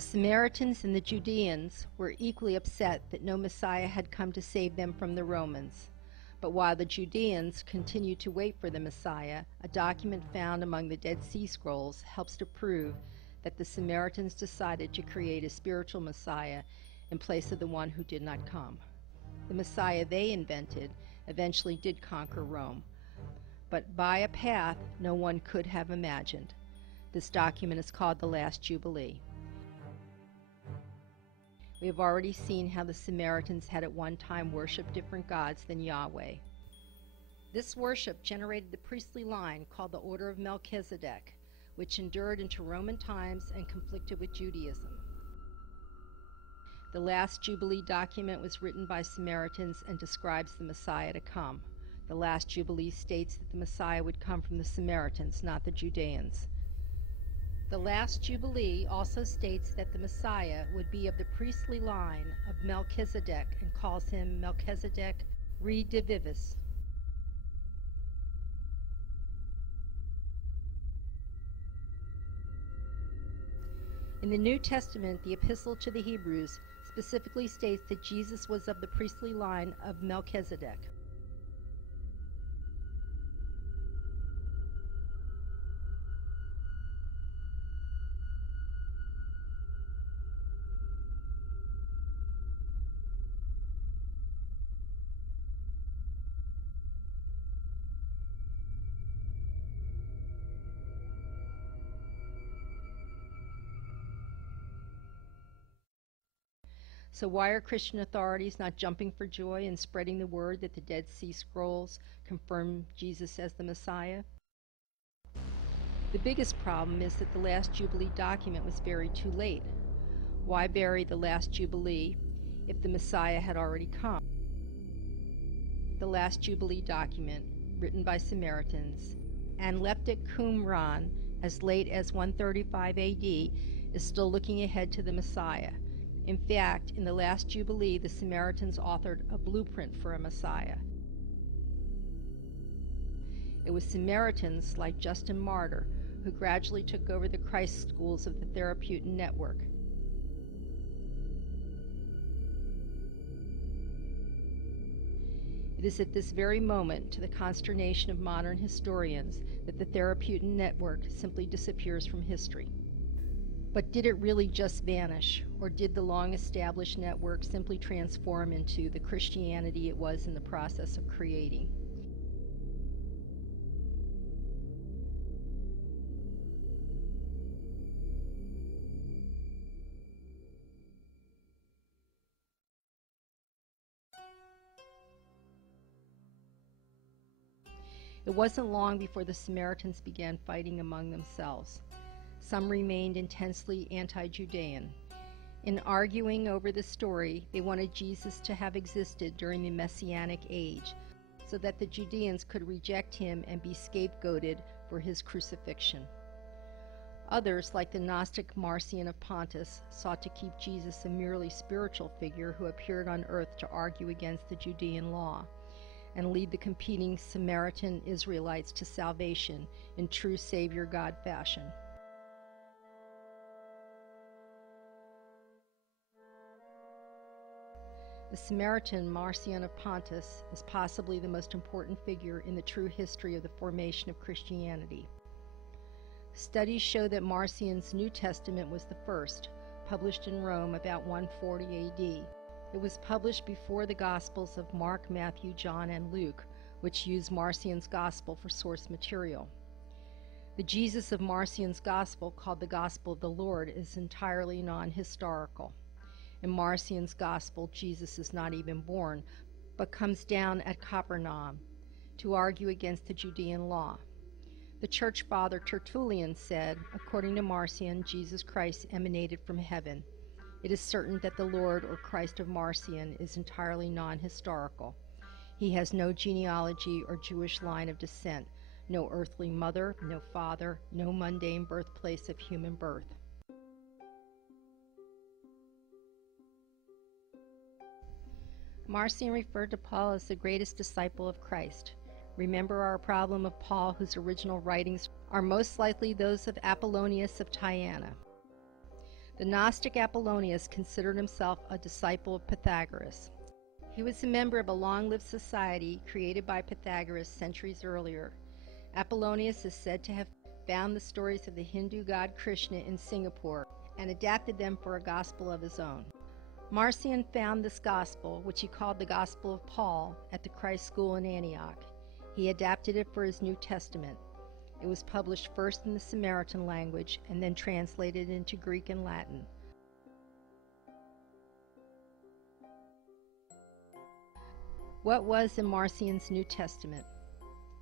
The Samaritans and the Judeans were equally upset that no Messiah had come to save them from the Romans. But while the Judeans continued to wait for the Messiah, a document found among the Dead Sea Scrolls helps to prove that the Samaritans decided to create a spiritual Messiah in place of the one who did not come. The Messiah they invented eventually did conquer Rome, but by a path no one could have imagined. This document is called the Last Jubilee. We have already seen how the Samaritans had at one time worshipped different gods than Yahweh. This worship generated the priestly line called the Order of Melchizedek, which endured into Roman times and conflicted with Judaism. The Last Jubilee document was written by Samaritans and describes the Messiah to come. The Last Jubilee states that the Messiah would come from the Samaritans, not the Judeans. The Last Jubilee also states that the Messiah would be of the priestly line of Melchizedek and calls him Melchizedek Redivivis. In the New Testament, the Epistle to the Hebrews specifically states that Jesus was of the priestly line of Melchizedek. So why are Christian authorities not jumping for joy and spreading the word that the Dead Sea Scrolls confirm Jesus as the Messiah? The biggest problem is that the Last Jubilee document was buried too late. Why bury the Last Jubilee if the Messiah had already come? The Last Jubilee document, written by Samaritans, and left at Qumran as late as 135 AD, is still looking ahead to the Messiah. In fact, in the Last Jubilee, the Samaritans authored a blueprint for a Messiah. It was Samaritans like Justin Martyr who gradually took over the Christ schools of the Therapeutic network. It is at this very moment, to the consternation of modern historians, that the Therapeutic network simply disappears from history. But did it really just vanish, or did the long-established network simply transform into the Christianity it was in the process of creating? It wasn't long before the Samaritans began fighting among themselves. Some remained intensely anti-Judean. In arguing over the story, they wanted Jesus to have existed during the Messianic age, so that the Judeans could reject him and be scapegoated for his crucifixion. Others, like the Gnostic Marcion of Pontus, sought to keep Jesus a merely spiritual figure who appeared on earth to argue against the Judean law and lead the competing Samaritan Israelites to salvation in true Savior God fashion. The Samaritan Marcion of Pontus is possibly the most important figure in the true history of the formation of Christianity. Studies show that Marcion's New Testament was the first, published in Rome about 140 AD. It was published before the Gospels of Mark, Matthew, John, and Luke, which used Marcion's Gospel for source material. The Jesus of Marcion's Gospel, called the Gospel of the Lord, is entirely non-historical. In Marcion's Gospel, Jesus is not even born, but comes down at Capernaum to argue against the Judean law. The church father Tertullian said, according to Marcion, Jesus Christ emanated from heaven. It is certain that the Lord or Christ of Marcion is entirely non-historical. He has no genealogy or Jewish line of descent, no earthly mother, no father, no mundane birthplace of human birth. Marcion referred to Paul as the greatest disciple of Christ. Remember our problem of Paul, whose original writings are most likely those of Apollonius of Tyana. The Gnostic Apollonius considered himself a disciple of Pythagoras. He was a member of a long-lived society created by Pythagoras centuries earlier. Apollonius is said to have found the stories of the Hindu god Krishna in Singapore and adapted them for a gospel of his own. Marcion found this gospel, which he called the Gospel of Paul, at the Christ School in Antioch. He adapted it for his New Testament. It was published first in the Samaritan language and then translated into Greek and Latin. What was in Marcion's New Testament?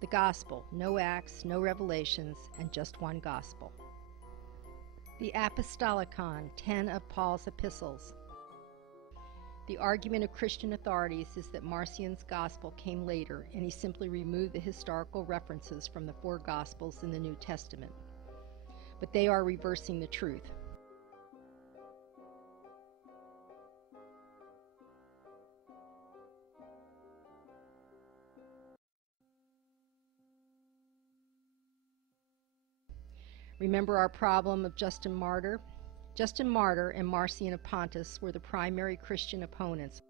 The Gospel, no Acts, no Revelations, and just one Gospel. The Apostolicon, 10 of Paul's epistles. The argument of Christian authorities is that Marcion's Gospel came later, and he simply removed the historical references from the 4 Gospels in the New Testament. But they are reversing the truth. Remember our problem of Justin Martyr? Justin Martyr and Marcion of Pontus were the primary Christian opponents.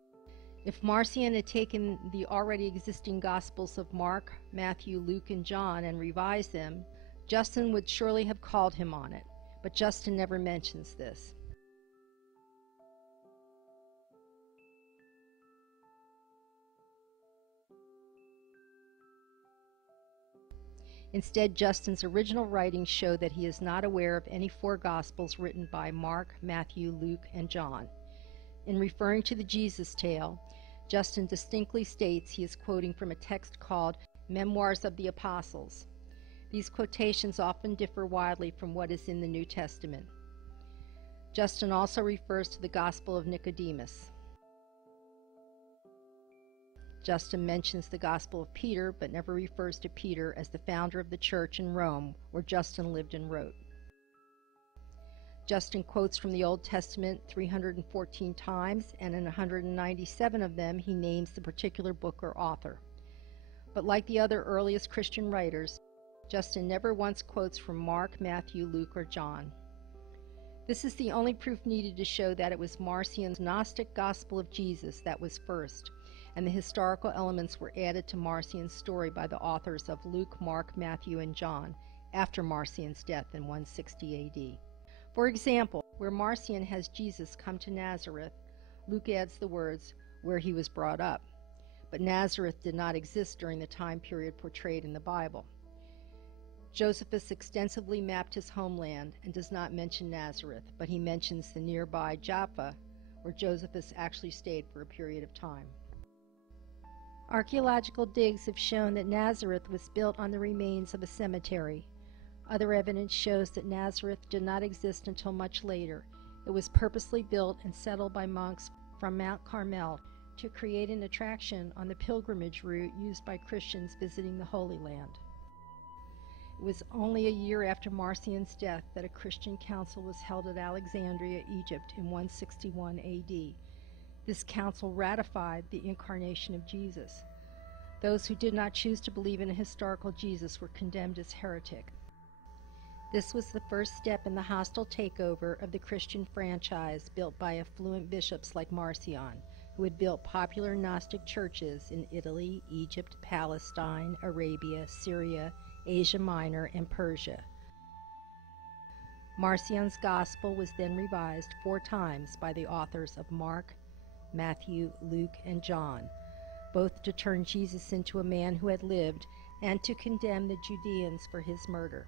If Marcion had taken the already existing Gospels of Mark, Matthew, Luke, and John and revised them, Justin would surely have called him on it, but Justin never mentions this. Instead, Justin's original writings show that he is not aware of any 4 Gospels written by Mark, Matthew, Luke, and John. In referring to the Jesus tale, Justin distinctly states he is quoting from a text called Memoirs of the Apostles. These quotations often differ widely from what is in the New Testament. Justin also refers to the Gospel of Nicodemus. Justin mentions the Gospel of Peter, but never refers to Peter as the founder of the church in Rome, where Justin lived and wrote. Justin quotes from the Old Testament 314 times, and in 197 of them he names the particular book or author. But like the other earliest Christian writers, Justin never once quotes from Mark, Matthew, Luke, or John. This is the only proof needed to show that it was Marcion's Gnostic Gospel of Jesus that was first, and the historical elements were added to Marcion's story by the authors of Luke, Mark, Matthew, and John after Marcion's death in 160 AD. For example, where Marcion has Jesus come to Nazareth, Luke adds the words, where he was brought up. But Nazareth did not exist during the time period portrayed in the Bible. Josephus extensively mapped his homeland and does not mention Nazareth, but he mentions the nearby Jaffa, where Josephus actually stayed for a period of time. Archaeological digs have shown that Nazareth was built on the remains of a cemetery. Other evidence shows that Nazareth did not exist until much later. It was purposely built and settled by monks from Mount Carmel to create an attraction on the pilgrimage route used by Christians visiting the Holy Land. It was only a year after Marcion's death that a Christian council was held at Alexandria, Egypt in 161 AD. This council ratified the incarnation of Jesus. Those who did not choose to believe in a historical Jesus were condemned as heretic. This was the first step in the hostile takeover of the Christian franchise built by affluent bishops like Marcion, who had built popular Gnostic churches in Italy, Egypt, Palestine, Arabia, Syria, Asia Minor, and Persia. Marcion's Gospel was then revised 4 times by the authors of Mark, Matthew, Luke, and John, both to turn Jesus into a man who had lived and to condemn the Judeans for his murder.